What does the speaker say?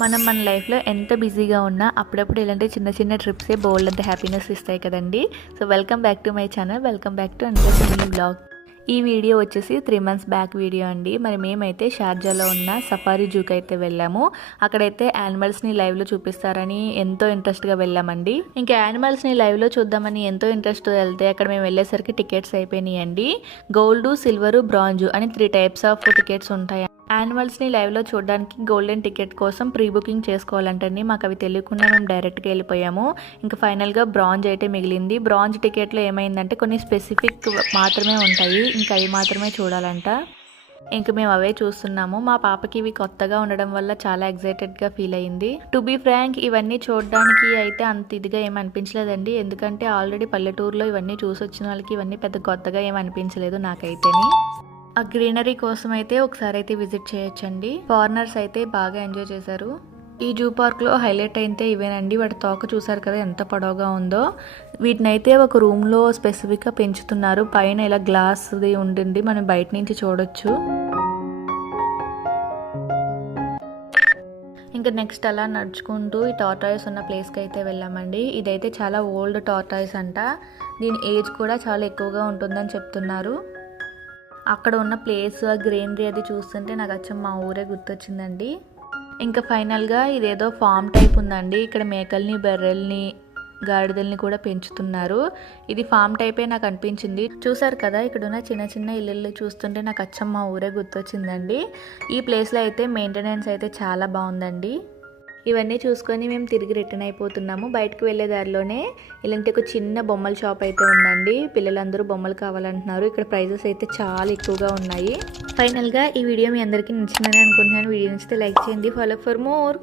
మనం మన లైఫ్లో ఎంత బిజీగా ఉన్నా అప్పుడప్పుడు ఇలాంటి చిన్న చిన్న ట్రిప్సే బోల్డ్ అంత హ్యాపీనెస్ ఇస్తాయి కదండి. So welcome back to my channel, welcome back to another new blog. ఈ వీడియో వచ్చేసి 3 months బ్యాక్ వీడియో అండి. మరి మేమైతే షార్జాలో ఉన్న సఫారీ జూకి అయితే వెళ్ళాము. అక్కడైతే యానిమల్స్ని లైవ్లో చూపిస్తారని ఎంతో ఇంట్రెస్ట్గా వెళ్ళామండి. ఇంకా యానిమల్స్ని లైవ్లో చూద్దామని ఎంతో ఇంట్రెస్ట్తో వెళ్తే అక్కడ మేము వెళ్ళేసరికి టికెట్స్ అయిపోయినాయండి. గోల్డ్, సిల్వర్, బ్రాంజ్ అని 3 types ఆఫ్ టికెట్స్ ఉంటాయి. యానిమల్స్ని లైవ్లో చూడడానికి గోల్డెన్ టికెట్ కోసం ప్రీ బుకింగ్ చేసుకోవాలంటండి. మాకు అవి తెలియకుండా మేము డైరెక్ట్గా వెళ్ళిపోయాము. ఇంకా ఫైనల్గా బ్రాంజ్ అయితే మిగిలింది. బ్రాంజ్ టికెట్లో ఏమైందంటే కొన్ని స్పెసిఫిక్ మాత్రమే ఉంటాయి, ఇంకా అవి మాత్రమే చూడాలంట. ఇంక మేము అవే చూస్తున్నాము. మా పాపకి ఇవి కొత్తగా ఉండడం వల్ల చాలా ఎగ్జైటెడ్గా ఫీల్ అయింది. టు బీ ఫ్రాంక్, ఇవన్నీ చూడడానికి అయితే అంత ఇదిగా ఏమి అనిపించలేదండి. ఎందుకంటే ఆల్రెడీ పల్లెటూరులో ఇవన్నీ చూసి వచ్చిన వాళ్ళకి ఇవన్నీ పెద్ద కొత్తగా ఏమి అనిపించలేదు నాకైతేని. ఆ గ్రీనరీ కోసం అయితే ఒకసారి అయితే విజిట్ చేయొచ్చండి. ఫారినర్స్ అయితే బాగా ఎంజాయ్ చేశారు. ఈ జూ పార్క్లో హైలైట్ అయితే ఇవేనండి. వాటి తోక చూసారు కదా ఎంత పొడవుగా ఉందో. వీటినైతే ఒక రూమ్లో స్పెసిఫిక్గా పెంచుతున్నారు. పైన ఇలా గ్లాస్ది ఉండింది, మనం బయట నుంచి చూడొచ్చు. ఇంకా నెక్స్ట్ అలా నడుచుకుంటూ ఈ టార్టాయిస్ ఉన్న ప్లేస్కి అయితే వెళ్ళామండి. ఇదైతే చాలా ఓల్డ్ టార్టాయిస్ అంట. దీని ఏజ్ కూడా చాలా ఎక్కువగా ఉంటుందని చెప్తున్నారు. అక్కడ ఉన్న ప్లేస్, ఆ గ్రీనరీ అది చూస్తుంటే నాకు అచ్చం మా ఊరే గుర్తొచ్చిందండి. ఇంకా ఫైనల్గా ఇదేదో ఫామ్ టైప్ ఉందండి. ఇక్కడ మేకల్ని, బర్రెల్ని, గాడిదల్ని కూడా పెంచుతున్నారు. ఇది ఫామ్ టైపే నాకు అనిపించింది. చూసారు కదా ఇక్కడ ఉన్న చిన్న చిన్న ఇల్లు చూస్తుంటే నాకు అచ్చం మా ఊరే గుర్తొచ్చిందండి. ఈ ప్లేస్లో అయితే మెయింటెనెన్స్ అయితే చాలా బాగుందండి. ఇవన్నీ చూసుకొని మేము తిరిగి రిటర్న్ అయిపోతున్నాము. బయటకు వెళ్ళే దారిలోనే ఇలాంటి ఒక చిన్న బొమ్మల షాప్ అయితే ఉందండి. పిల్లలందరూ బొమ్మలు కావాలంటున్నారు. ఇక్కడ ప్రైజెస్ అయితే చాలా ఎక్కువగా ఉన్నాయి. ఫైనల్గా ఈ వీడియో మీ అందరికీ నచ్చిందని అనుకుంటున్నాను. వీడియో నచ్చితే లైక్ చేయండి. Follow for more.